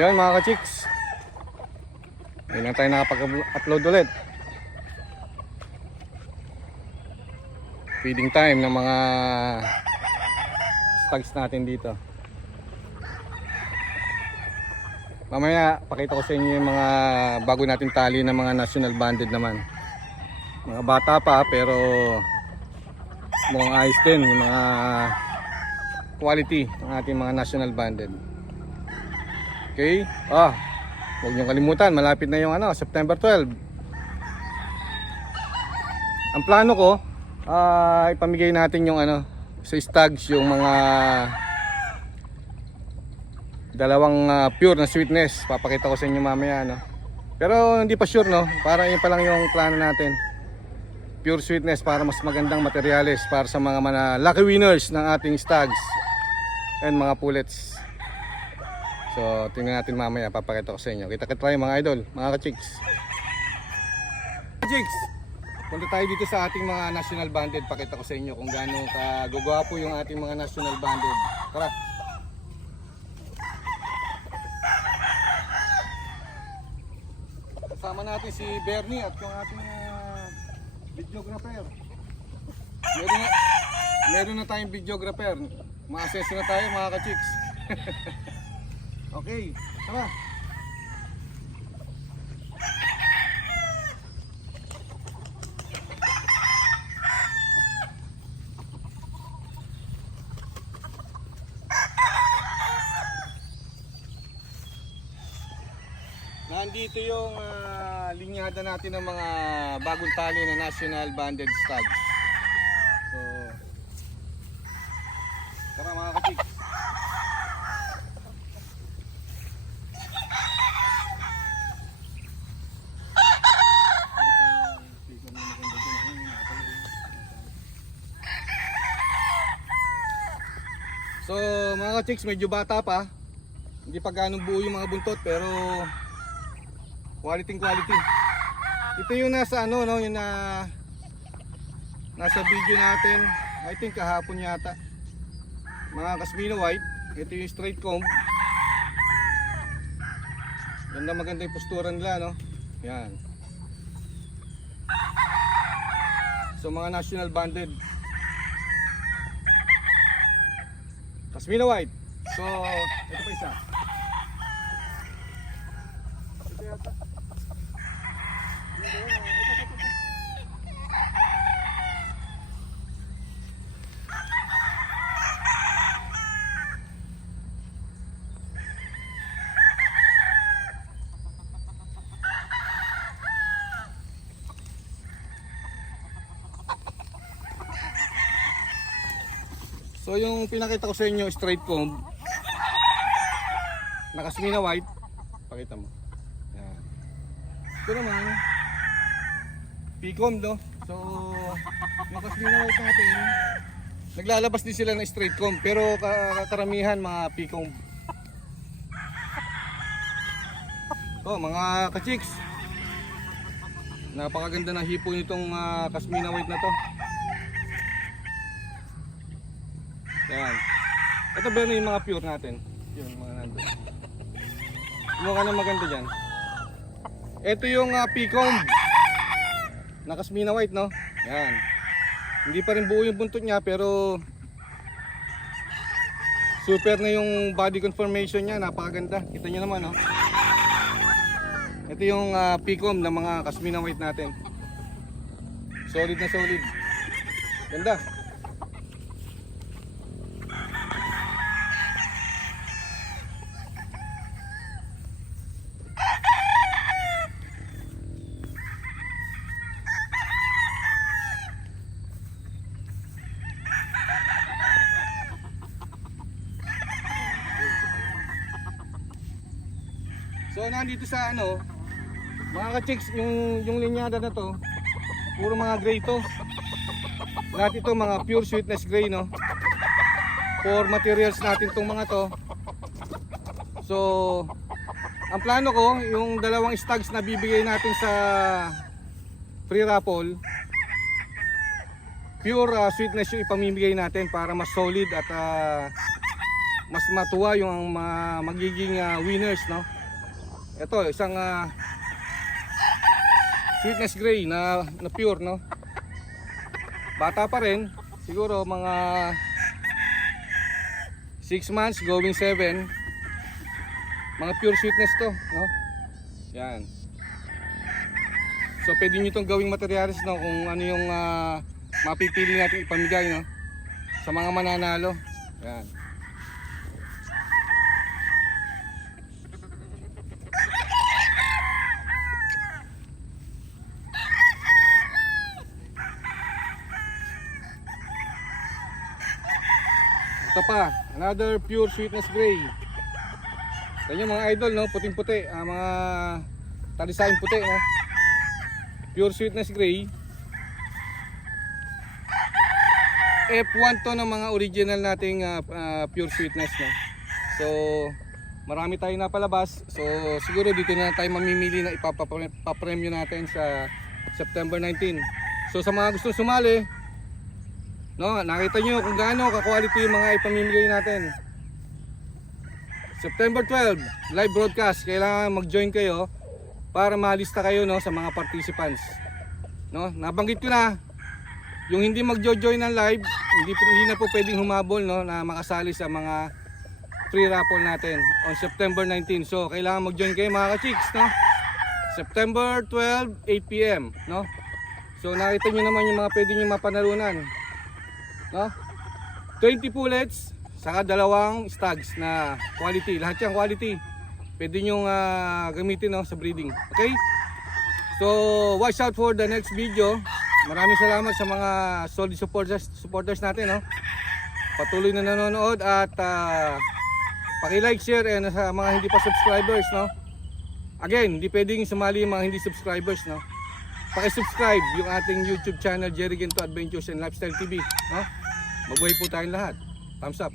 Ayun mga ka-chicks. Ngayon na tayo nakapag-upload ulit. Feeding time ng mga stags natin dito. Mamaya, pakita ko sa inyo yung mga bago natin tali ng mga national banded naman. Mga bata pa pero mukhang ayos din yung mga quality ng ating mga national banded. Okay? Ah, huwag niyong kalimutan, malapit na yung ano, September 12. Ang plano ko, ah, ipamigay natin yung ano, sa stags yung mga dalawang ah, pure na sweetness. Papakita ko sa inyo mamaya, no. Pero hindi pa sure, no. Para yun pa lang yung plano natin. Pure sweetness para mas magandang materyales para sa mga mana lucky winners ng ating stags and mga pullets. So, tingnan natin mamaya, papakita ko sa inyo. Kita-kita tayo mga idol, mga ka-chicks. Chicks, punta tayo dito sa ating mga national banded. Pakita ko sa inyo kung gaano kagugwapo yung ating mga national banded. Tara. Kasama natin si Bernie at yung ating uh, videographer. Meron na, meron na tayong videographer. Ma-assess na tayo mga ka-chicks. Okay, tara. Nandito yung ah, linyada natin ng mga bagong tali na National Banded Stags. So, tara mga ka-chicks. So mga ka-chicks medyo bata pa. Hindi pa ganong buo yung mga buntot pero Quality quality. Ito yung nasa ano no yung na Nasa video natin. I think kahapon yata. Mga Casmino White Ito yung straight comb. Ganda maganda yung postura nila no? Yan. So mga national banded Pasmina White. So, ito pa isa. Ito yata. So yung pinakita ko sa inyo straight comb Nakasmina white. Pakita mo. Yan. Ito naman. P-comb no? So Nakasmina white natin. Naglalabas din sila ng straight comb Pero ka- karamihan mga P-comb Oh mga ka-chicks. Napakaganda ng hipo nitong uh, Kasmina white na to Yan. Ito ba yung mga pure natin? Yung mga nandun. Mukha na maganda dyan. Ito yung uh, P-comb. Nakasmina white, no? Yan. Hindi pa rin buo yung buntot niya, pero super na yung body conformation niya. Napakaganda. Kita niyo naman, no? Ito yung uh, P-comb ng mga Kasmina white natin. Solid na solid. Ganda. So nandito sa ano, mga ka-chicks, yung, yung linyada na to, puro mga gray to. Lahat ito mga pure sweetness gray no. For materials natin tong mga to. So, ang plano ko, yung dalawang stags na bibigay natin sa free raffle, pure ah, sweetness yung ipamimigay natin para mas solid at ah, mas matuwa yung ma- magiging ah, winners no. Ito isang ah, sweetness gray na na pure no. Bata pa rin, siguro mga 6 months going 7. Mga pure sweetness to, no? Yan. So pwede nyo itong gawing materials no kung ano yung ah, mapipili natin ipamigay no sa mga mananalo. Yan. Ito pa, another pure sweetness gray. Yan yung mga idol no, puting-puti, ah, mga talisayin puti no. Pure sweetness gray. F1 to ng mga original nating ah, ah, pure sweetness no. So marami tayong napalabas. So siguro dito na tayo mamimili na ipapapremyo natin sa September 19. So sa mga gusto sumali, no, nakita nyo kung gaano ka-quality yung mga ipamimigay natin. September 12, live broadcast. Kailangan mag-join kayo para malista kayo no sa mga participants. No, nabanggit ko na yung hindi magjo-join ng live, hindi hindi na po pwedeng humabol no na makasali sa mga free raffle natin on September 19. So, kailangan mag-join kayo mga ka-chicks, no? September 12, 8 p.m., no? So, nakita niyo naman yung mga pwede niyo mapanalunan. No? 20 pullets, saka dalawang stags na quality. Lahat yan quality. Pwede nyo gamitin no, sa breeding. Okay? So, watch out for the next video. Maraming salamat sa mga solid supporters, supporters natin. No? Patuloy na nanonood at ah, paki-like, share and sa mga hindi pa subscribers. No? Again, hindi pwedeng sumali yung mga hindi subscribers. No? Paki-subscribe yung ating YouTube channel Jerry Ginto Adventures and Lifestyle TV. No? Mabuhay po tayong lahat. Thumbs up.